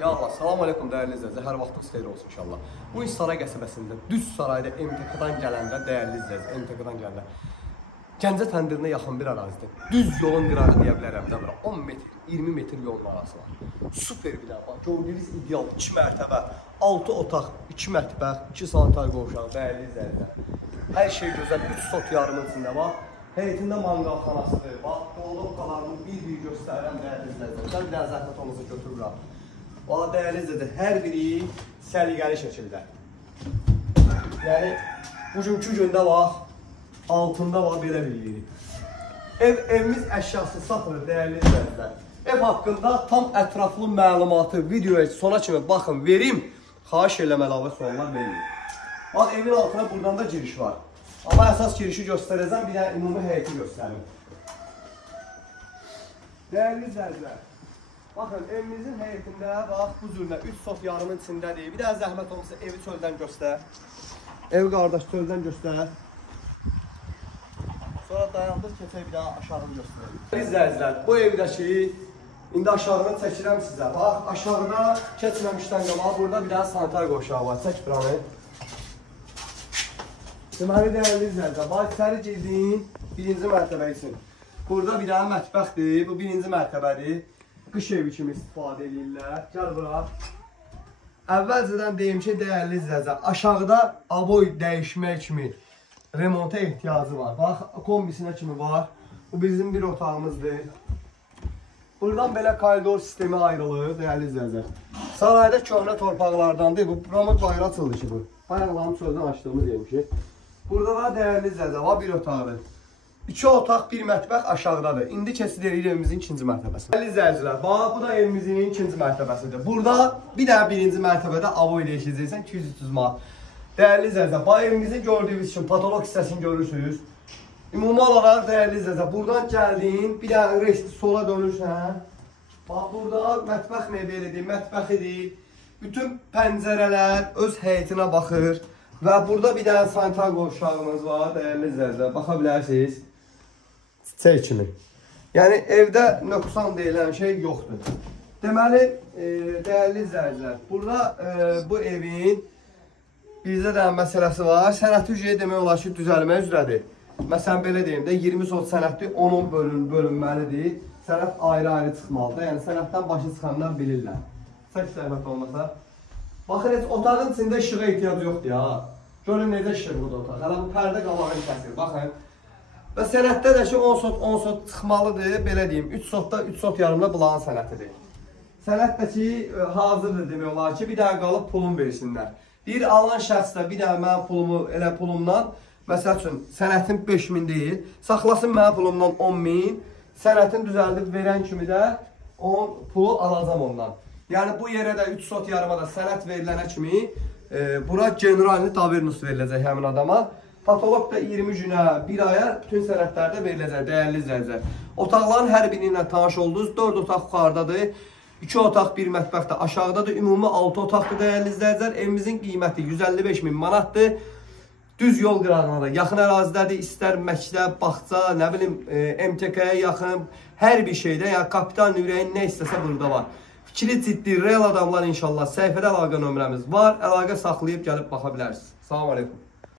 Ya Allah, salam aleykum dəyərli izləyicilər, hər vaxtınız xeyir olsun inşallah. Bu iş Saray qəsəbəsində, düz sarayda MTK-dan gələndə, dəyərli izləyicilər, MTK-dan gələndə Gəncə təndirinə yaxın bir ərazidə, düz yolun qırağı deyə bilərəm, 10 metr, 20 metr yolun arası var. Super bina, bax, gördüyünüz ideal, 2 mərtəbə, 6 otaq, 2 mətbəx, 2 sanitar qovşaq, dəyərli izləyicilər. Hər şey gözəl, 3 sot yarımın içində var. Həyətində manqalxanasıdır, bax, dolabqalarını bir-bir göstərirəm, dəyərli izləyicilər. Sən bir dənə zəhmət olmasa götürürəm. Valla dəyərli izləyicilər, hər biri səliqəli şəkildə. Yəni, bugünkü gündə bax, altında var belə bir yeri. Evimiz əşyası satılır, dəyərli izləyicilər. Ev haqqında tam ətraflı məlumatı videoya sona kimi baxın, verim. Xahiş eləmə əlavə suallar verin. Bax, evin altına buradan da giriş var. Amma əsas girişi göstərəcəm, bir dənə ümumi həyəti göstərim. Dəyərli izləyicilər, baxın, evimizin həyətində, bax, bu cürlə 3 sot yarımın içindədir. Bir dənə zəhmət olmasa evi çöldən göstər. Evi qardaş çöldən göstər. Sonra dayandır, keçək bir daha aşağını göstərelim. İzləyicilər, bu evdəki, indi aşağını çəkirəm sizə. Bax, aşağıda keçməmişdən qabaq, burada bir dənə sanitar qovşağı var. Çək buranı. Deməli, dəyərli izləyicilər, bax, içəri girdin, birinci mərtəbə üçün. Burada bir dənə mətbəxdir, bu birinci mərtəbədir. Qış evi kimi istifadə edirlər. Gəl bura. Əvvəlcədən deyim ki, dəyərli izləyicilər, aşağıda aboy dəyişmək kimi remonta ehtiyacı var. Bax, kombisinə kimi var. Bu bizim bir otağımızdır. Buradan belə koridor sistemi ayrılır, dəyərli izləyicilər. Sarayda köhnə torpaqlardandır. Bu pramod bayrağı açıldı ki bu. Bayaqlarını çöldən açdığımız yermiş. Burada da dəyərli izləyicilər var, bir otaqdır. 2 otaq, 1 mətbəx aşağıdadır. İndi keçid edirik evimizin 2-ci mərtəbəsi. Dəyərli izləyicilər, bax, bu da evimizin 2-ci mərtəbəsidir. Burada bir dənə 1-ci mərtəbədə avoy dəyişəcəksən 200-300 manat. Dəyərli izləyicilər, bax, evimizi gördüyünüz üçün patolog hissəsini görürsünüz. Ümumi olaraq, dəyərli izləyicilər, buradan gəldin, bir dənə resti sola dönürsən. Bax, burada mətbəx mebelidir, mətbəxidir. Bütün pəncərələr öz həyətinə baxır. Və burada bir dənə sanitar qovşağımız var, dəyərli izləyicilər, baxa bilərsiniz. Çiçək kimi. Yəni, evdə nöqsan deyilən şey yoxdur. Deməli, dəyərli izləyicilər, burada bu evin bizdə də məsələsi var. Sənəti ücrəyə demək olar ki, düzəlmək üzrədir. Məsələn, belə deyim də, 20 sot sənətdir, 10 bölünməlidir. Sənət ayrı-ayrı çıxmalıdır. Yəni, sənətdən başı çıxanlar bilirlər. Çək səhvət olmasa. Baxın, heç otağın içində işığa ehtiyac yoxdur ya. Görün, necə işıq budur otaq. Hələ bu pərdə qabağını kəsir, baxın. Və sənətdə də ki, 10 sot çıxmalıdır, belə deyim. 3 sotda, 3 sot yarımda bulağın sənətidir. Sənət də ki, hazırdır demək olar ki, bir dənə qalıb pulun versinlər. Bir alan şəxs də bir dənə mənim pulumu, elə pulumdan, məsəl üçün, sənətin 5.000 deyil, saxlasın mənim pulumdan 10.000, sənətin düzəldib verən kimi də pulu alacam ondan. Yəni, bu yerə də 3 sot yarıma da sənət verilənə kimi, bura generalini davernus veriləcək həmin adama. Patolog da 20 günə, 1 aya bütün sənətlərdə veriləcək, dəyərli izləyicilər. Otaqların hər biri ilə tanış oldunuz, 4 otaq yuxarıdadır. 2 otaq, 1 mətbəx də aşağıdadır. Ümumi 6 otaqdır, dəyərli izləyicilər. Evimizin qiyməti 155.000 manatdır. Düz yol qırağına da yaxın ərazidədir. İstər məktəb, bağça, nə bilim, MTK-yə yaxın, hər bir şeydə, yəni kapital ürəyin nə istəsə burada var. Fikri ciddi, real adamlar inşallah. Səhifədə əlaqə nömrəmiz var. Əlaqə saxlayıb gəlib baxa bilərsiniz. Salam aleykum.